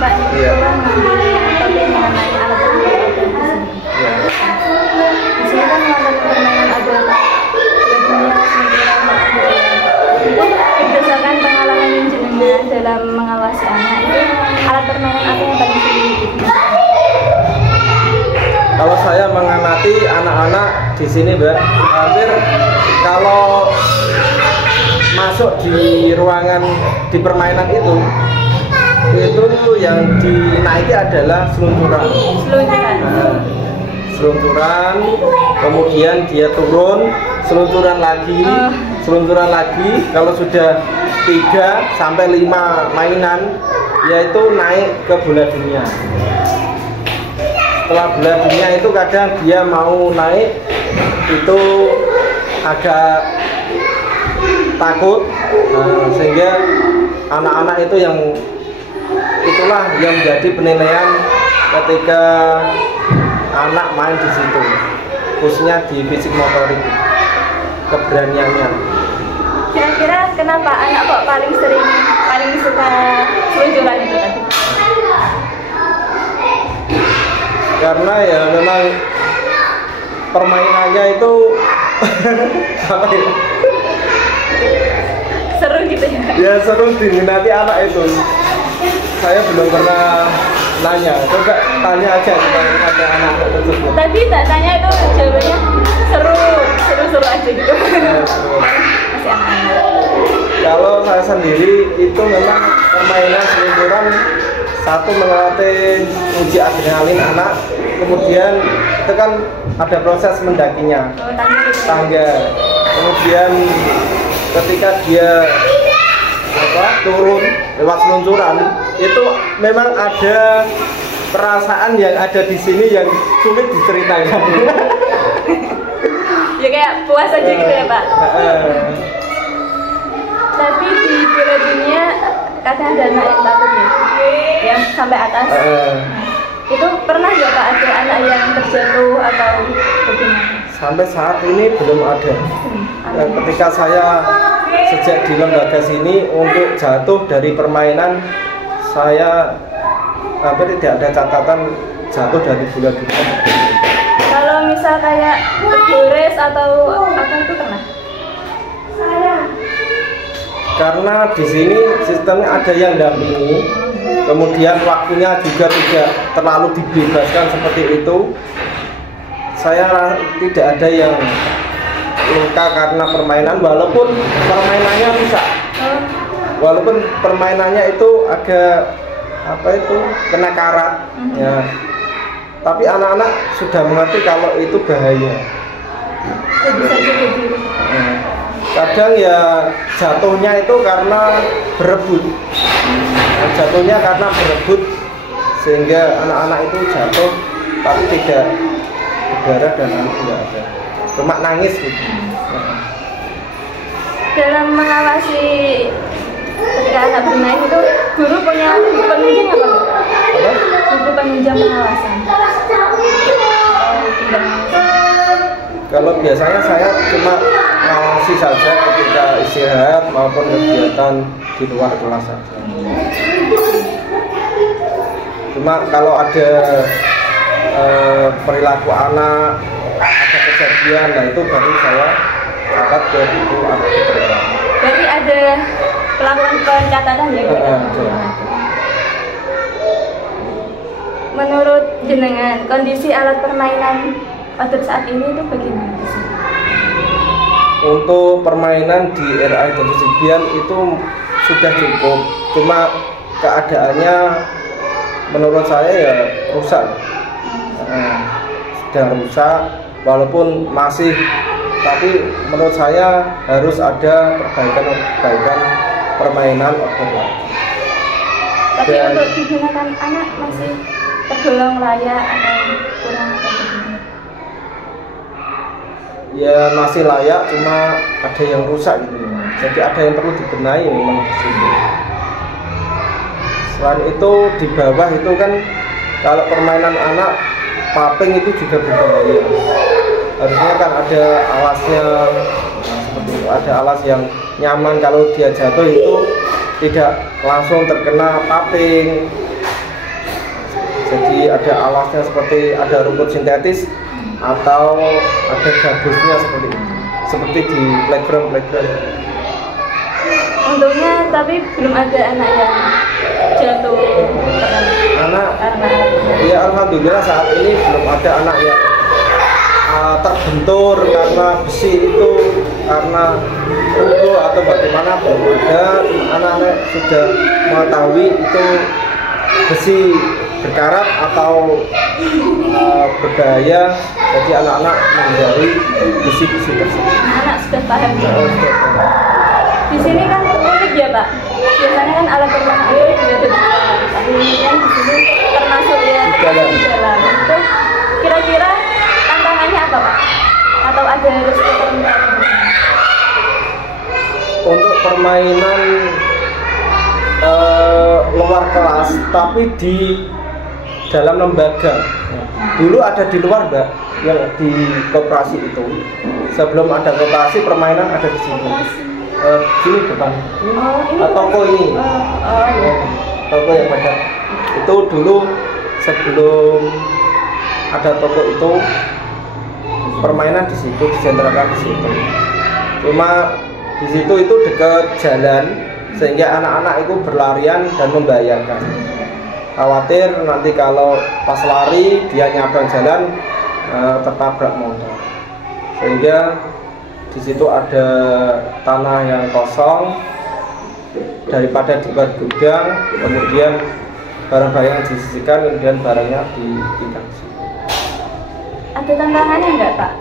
Pak, mengambil topik mengenai alat permainan di sini. Di sini kan alat permainan ada dunia, itu berdasarkan pengalaman jenengan dalam mengawasi anak, itu alat permainan apa yang paling sering digunakan? Kalau saya mengamati anak-anak di sini, Mbak, hampir kalau masuk di ruangan di permainan itu yang dinaiki adalah seluncuran. Seluncuran, kemudian dia turun, seluncuran lagi. Kalau sudah 3 sampai 5 mainan, yaitu naik ke bola dunia. Setelah bola dunia itu kadang dia mau naik, itu agak takut, sehingga anak-anak itu itulah yang menjadi penilaian ketika anak main di situ, khususnya di fisik motorik, keberaniannya. Kira-kira kenapa anak kok paling suka seluncuran itu tadi? Karena ya memang permainannya itu apa ya? Seru gitu ya? Ya seru diminati anak itu. Saya belum pernah nanya, coba tanya aja kepada anak tersebut. Tadi tak tanya itu jawabannya seru aja gitu. Masih anak-anak. Kalau saya sendiri itu memang permainan seluncuran, satu melatih uji adrenalin anak, kemudian itu kan ada proses mendakinya, tangga, kemudian ketika dia turun lewat seluncuran, itu memang ada perasaan yang ada di sini yang sulit diceritakan. Ya kayak puas aja gitu ya Pak. Tapi di bola dunia kadang ada anak yang takut ya, yang sampai atas. Itu pernah nggak Pak ada anak yang terjatuh atau bagaimana? Sampai saat ini belum ada. Ketika saya sejak di lembaga sini untuk jatuh dari permainan, saya hampir tidak ada catatan jatuh dari bola dunia. Kalau misal kayak tergores atau apa itu pernah? Karena di sini sistemnya ada yang dampingi, kemudian waktunya juga tidak terlalu dibebaskan seperti itu. Saya tidak ada yang luka karena permainan, walaupun permainannya rusak, walaupun permainannya itu agak kena karat, ya. Tapi anak-anak sudah mengerti kalau itu bahaya. Kadang ya jatuhnya itu karena berebut, sehingga anak-anak itu jatuh tapi tidak berdarah dan tidak ada, cuma nangis gitu. Dalam mengawasi ketika anak bermain itu, guru punya penunjang apa? Guru penunjang pengawasan. Kalau biasanya saya cuma ngawasi saja ketika istirahat maupun kegiatan di luar kelas saja. Cuma kalau ada perilaku anak, ada kejadian, nah itu baru saya catat ke buku aktivitas. Berarti ada pelakuan pencatatan ya? Menurut jenengan, kondisi alat permainan pada saat ini itu bagaimana sih? Untuk permainan di RA Desibian itu sudah cukup, cuma keadaannya menurut saya ya rusak. Sudah rusak, walaupun masih, tapi menurut saya harus ada perbaikan permainan lagi. Tapi untuk digunakan anak masih tergolong layak atau kurang? Ya masih layak, cuma ada yang rusak gitu. Jadi ada yang perlu dibenahi memang di sini. Selain itu di bawah itu kan kalau permainan anak, paping itu juga berbahaya. Harusnya kan ada alasnya, seperti itu. Ada alas yang nyaman, kalau dia jatuh itu tidak langsung terkena paping. Jadi ada alasnya seperti ada rumput sintetis atau ada gabusnya seperti itu. Seperti di playground. Untungnya tapi belum ada anak yang jatuh Anak, ya alhamdulillah saat ini belum ada anak yang terbentur karena besi itu, karena rubuh atau bagaimana, belum ada. Anak-anak sudah mengetahui itu besi berkarat atau berbahaya, jadi anak-anak menghindari besi-besi tersebut. Anak sudah paham. Di sini kan unik ya Pak. Biasanya kan alat permainan itu juga ada tapi ini kan di sini termasuk ya di dalam. Itu kira-kira tantangannya apa Pak? Atau ada harus ketentuan? Untuk permainan luar kelas, tapi di dalam lembaga. Dulu ada di luar Mbak, yang di koperasi itu. Sebelum ada koperasi, permainan ada di sini. Sini depan. Toko ini. Toko yang ada. Itu dulu sebelum ada toko itu, permainan di situ, disentralkan di situ. Cuma di situ itu dekat jalan, sehingga anak-anak itu berlarian dan membahayakan. Khawatir nanti kalau pas lari dia nyabrang jalan tertabrak motor. Sehingga di situ ada tanah yang kosong, daripada dibuat gudang, kemudian barang-barang yang disisihkan, kemudian barangnya ditinggal. Ada tantangannya enggak Pak?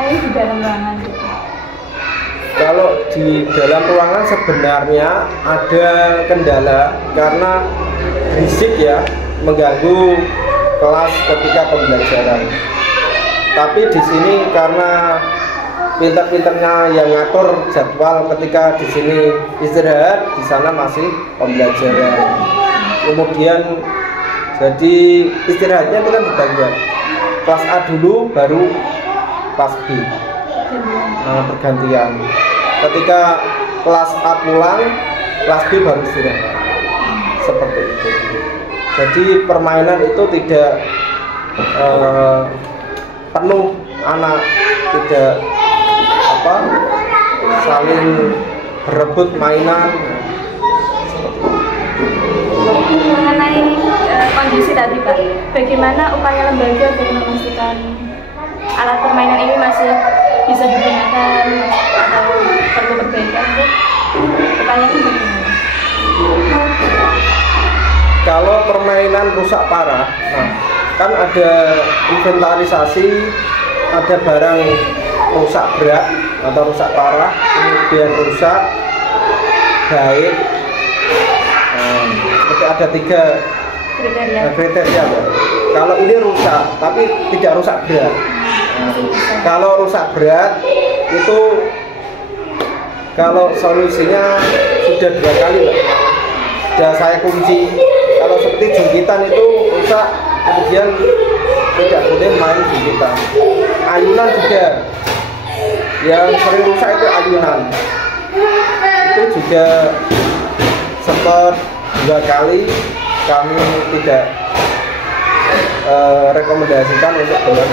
Ayo di dalam ruangan gitu. Kalau di dalam ruangan sebenarnya ada kendala karena berisik ya, mengganggu kelas ketika pembelajaran. Tapi di sini karena pinter-pinternya yang ngatur jadwal, ketika di sini istirahat, di sana masih pembelajaran. Kemudian jadi istirahatnya itu kan dibagi. Kelas A dulu, baru kelas B. Bergantian. Ketika kelas A pulang, kelas B baru istirahat. Seperti itu. Jadi permainan itu tidak penuh, anak tidak saling berebut mainan. Mengenai kondisi tadi Pak, bagaimana upaya lembaga untuk memastikan alat permainan ini masih bisa digunakan atau perlu perbaikan? Upayanya bagaimana? Kalau permainan rusak parah, kan ada inventarisasi, ada barang rusak berat atau rusak parah, kemudian rusak baik. Seperti ada 3 kriteria. Kalau ini rusak tapi tidak rusak berat. Kalau rusak berat itu, kalau solusinya sudah 2 kali Pak, sudah saya kunci. Kalau seperti jungkitan itu rusak, kemudian tidak boleh main jungkitan. Ayunan juga, yang sering rusak itu ayunan. Itu juga sempat 2 kali kami tidak rekomendasikan untuk bermain.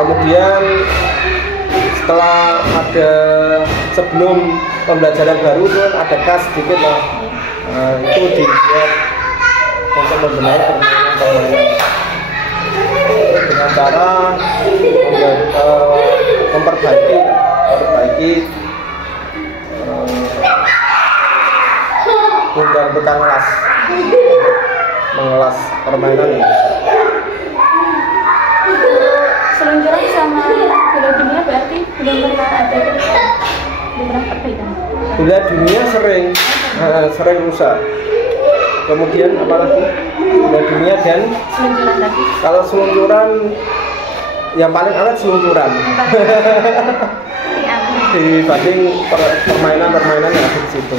Kemudian setelah ada, sebelum pembelajaran baru itu ada kas sedikit lah, itu dibuat untuk membenahi permainan dengan cara memperbaiki undang tukang las, mengelas permainan ini. Seluncuran sama Bola Dunia berarti belum pernah ada, belum pernah perbaikan. Bola Dunia sering rusak. Kemudian apa lagi? Bola Dunia dan Seluncuran tadi. Kalau seluncuran yang paling alat seluncuran dibanding permainan yang ada di situ.